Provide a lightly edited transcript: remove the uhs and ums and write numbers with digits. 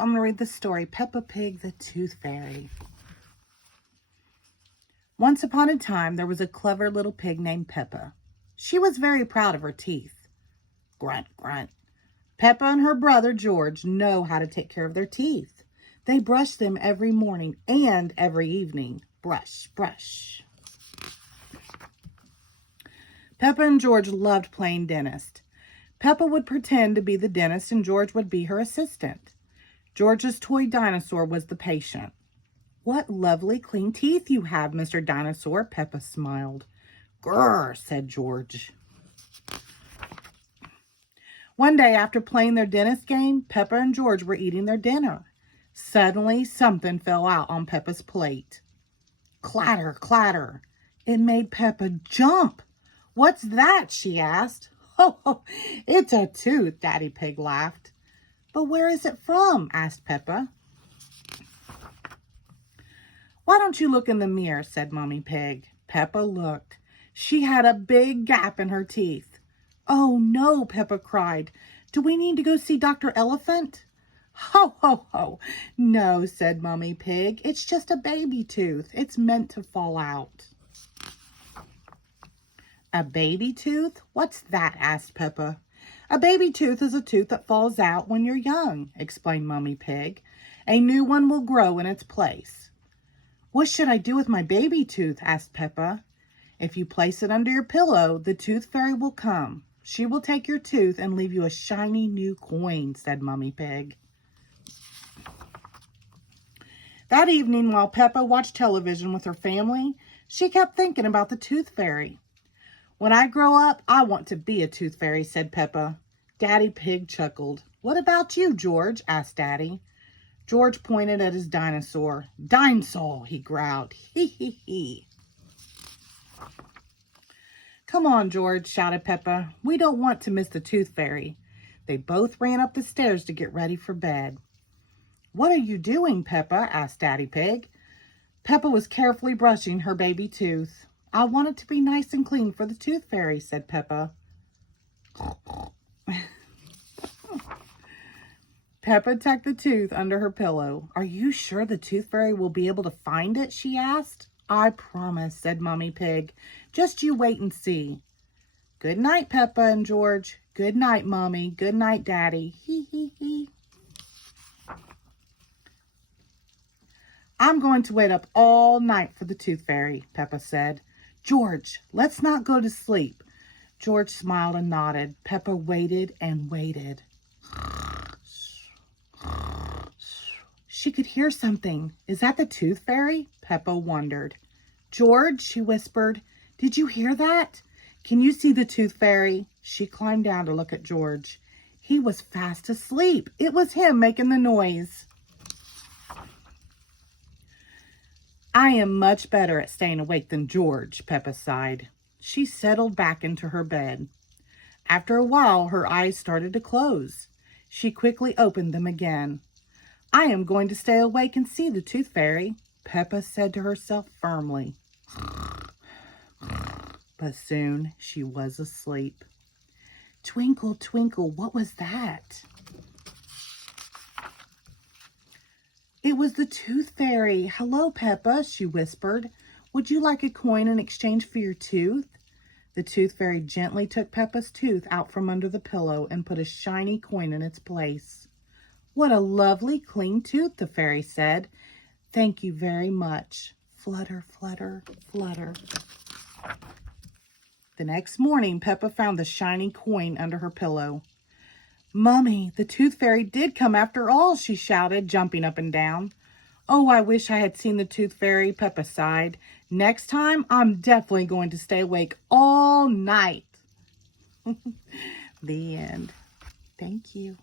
I'm going to read the story, Peppa Pig, the Tooth Fairy. Once upon a time, there was a clever little pig named Peppa. She was very proud of her teeth. Grunt, grunt. Peppa and her brother George know how to take care of their teeth. They brush them every morning and every evening. Brush, brush. Peppa and George loved playing dentist. Peppa would pretend to be the dentist and George would be her assistant. George's toy dinosaur was the patient. "What lovely clean teeth you have, Mr. Dinosaur," Peppa smiled. "Grrr," said George. One day after playing their dentist game, Peppa and George were eating their dinner. Suddenly, something fell out on Peppa's plate. Clatter, clatter. It made Peppa jump. "What's that?" she asked. "Oh, it's a tooth," Daddy Pig laughed. "But where is it from?" asked Peppa. "Why don't you look in the mirror?" said Mommy Pig. Peppa looked. She had a big gap in her teeth. "Oh no," Peppa cried. "Do we need to go see Dr. Elephant?" "Ho, ho, ho. No," said Mommy Pig. "It's just a baby tooth. It's meant to fall out." "A baby tooth? What's that?" asked Peppa. "A baby tooth is a tooth that falls out when you're young," explained Mommy Pig. "A new one will grow in its place." "What should I do with my baby tooth?" asked Peppa. "If you place it under your pillow, the tooth fairy will come. She will take your tooth and leave you a shiny new coin," said Mommy Pig. That evening, while Peppa watched television with her family, she kept thinking about the tooth fairy. "When I grow up, I want to be a tooth fairy," said Peppa. Daddy Pig chuckled. "What about you, George?" asked Daddy. George pointed at his dinosaur. "Dinosaur," he growled. "Hee hee hee." "Come on, George," shouted Peppa. "We don't want to miss the tooth fairy." They both ran up the stairs to get ready for bed. "What are you doing, Peppa?" asked Daddy Pig. Peppa was carefully brushing her baby tooth. "I want it to be nice and clean for the tooth fairy," said Peppa. Peppa tucked the tooth under her pillow. "Are you sure the tooth fairy will be able to find it?" she asked. "I promise," said Mommy Pig. "Just you wait and see." "Good night, Peppa and George." "Good night, Mommy." "Good night, Daddy." Hee hee hee. "I'm going to wait up all night for the tooth fairy," Peppa said. "George, let's not go to sleep." George smiled and nodded. Peppa waited and waited. She could hear something. "Is that the tooth fairy?" Peppa wondered. "George," she whispered, "did you hear that? Can you see the tooth fairy?" She climbed down to look at George. He was fast asleep. It was him making the noise. "I am much better at staying awake than George," Peppa sighed. She settled back into her bed. After a while, her eyes started to close. She quickly opened them again. "I am going to stay awake and see the tooth fairy," Peppa said to herself firmly. But soon she was asleep. "Twinkle, twinkle, what was that?" It was the tooth fairy. "Hello, Peppa," she whispered. "Would you like a coin in exchange for your tooth?" The tooth fairy gently took Peppa's tooth out from under the pillow and put a shiny coin in its place. "What a lovely clean tooth," the fairy said. "Thank you very much." Flutter, flutter, flutter. The next morning, Peppa found the shiny coin under her pillow. "Mummy, the tooth fairy did come after all," she shouted, jumping up and down. "Oh, I wish I had seen the tooth fairy," Peppa sighed. "Next time, I'm definitely going to stay awake all night." The end. Thank you.